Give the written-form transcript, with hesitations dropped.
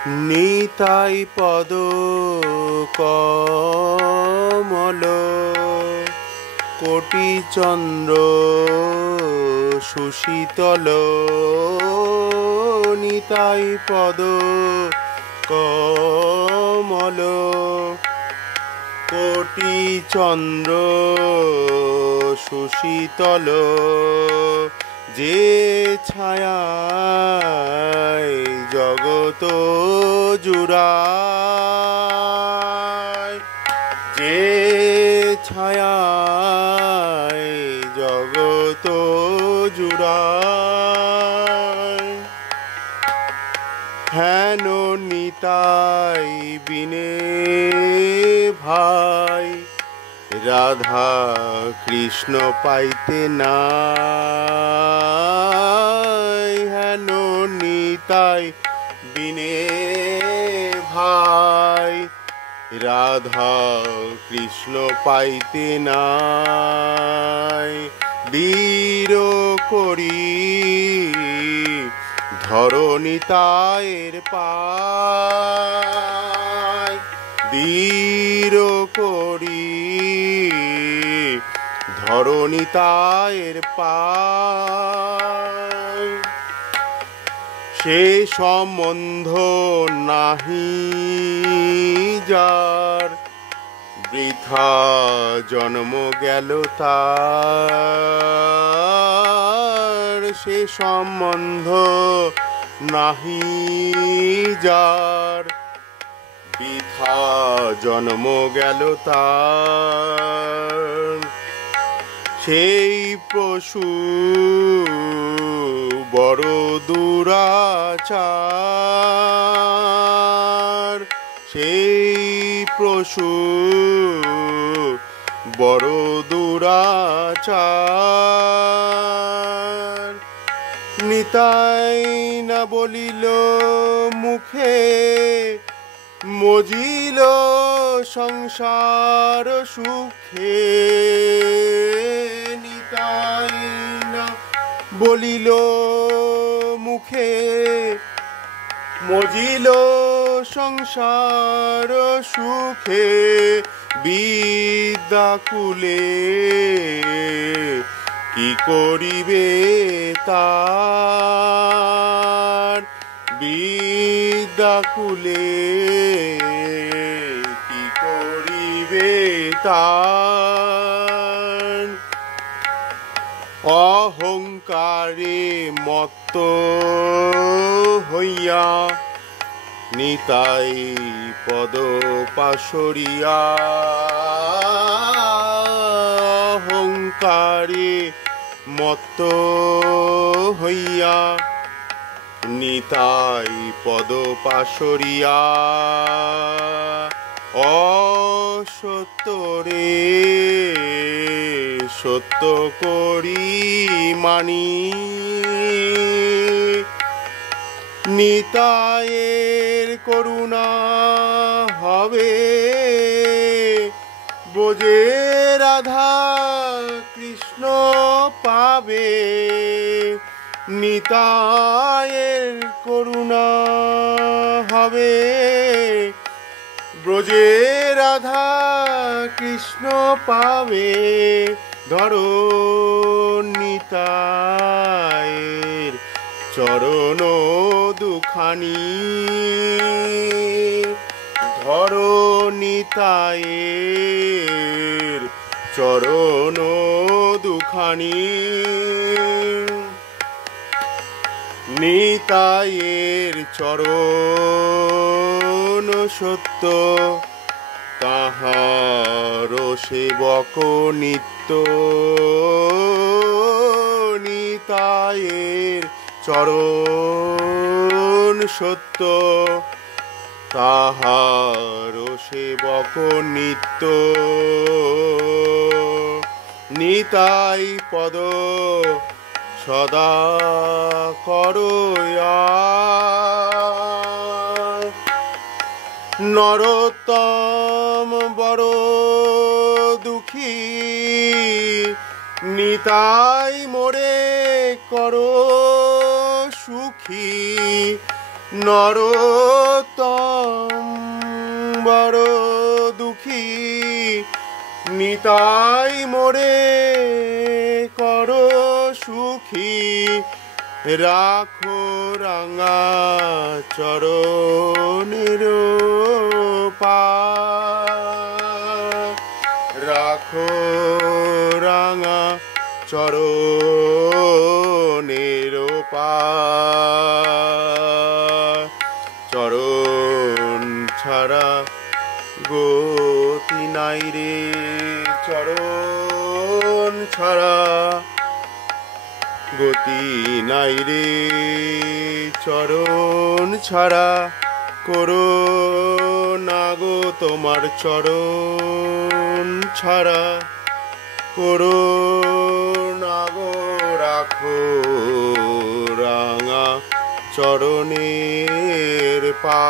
নিতাই পদ কমল কোটি চন্দ্র সুশীতল নিতাই পদ কমল কোটি চন্দ্র সুশীতল যে ছায়ায় জগত জুড়ায় যে ছায়ায় জগত জুড়ায় হেন নিতাই বিনে ভাই রাধা কৃষ্ণ পাইতে নাই হেন নিতাই বিনে ভাই রাধা কৃষ্ণ পাইতে নাই বীর করি ধরণিতায়ের পায় বীর করি ধরণিতায়ের পায় সে সম্বন্ধ নাহি যার বৃথা জন্ম গেল তার সে সম্বন্ধ নাহি যার বৃথা জন্ম গেল তার সেই পশু বড় দুরাচার সেই পশু বড় দুরাচার নিতাই না বলিল মুখে মজিল সংসার সুখে নিতাই না বলিল মুখে মজিল সংসার সুখে বিদ্যাকুলে কি করিবে তার বিদ্যাকুলে কি করিবে তার অহংকারে মত্ত হইয়া নিতাই পদ পাশরিয়া অহংকারে মত্ত হইয়া নিতাই পদ পাশরিয়া অসত্যরে সত্য করি মানি নিতায়ের করুণা হবে বোঝে রাধা কৃষ্ণ পাবে নিতায়ের করুণা হবে ব্রজে রাধা কৃষ্ণ পাবে ধরো নিতায়ের চরণ দুখানি ধরো নিতায়ের চরণ দুখানি নিতায়ের চরণ সত্য তাহার সেবক নিত্য নিতায়ের চরণ সত্য তাহার সেবক নিত্য নিতাই পদ সদা করয়া নরোত্তম বড় দুঃখী নিতাই মোরে করো সুখী নরোত্তম বড় দুঃখী নিতাই মোরে করো সুখী রাখো রাঙা চরণের পাশ রাখো রাঙা চরণের পাশ চরণ ছাড়া গতি নাই রে চরণ ছাড়া গতি নাই রে চরণ ছাড়া করো না গো তোমার চরণ ছাড়া করো না গো রাখো রাঙা চরণের পা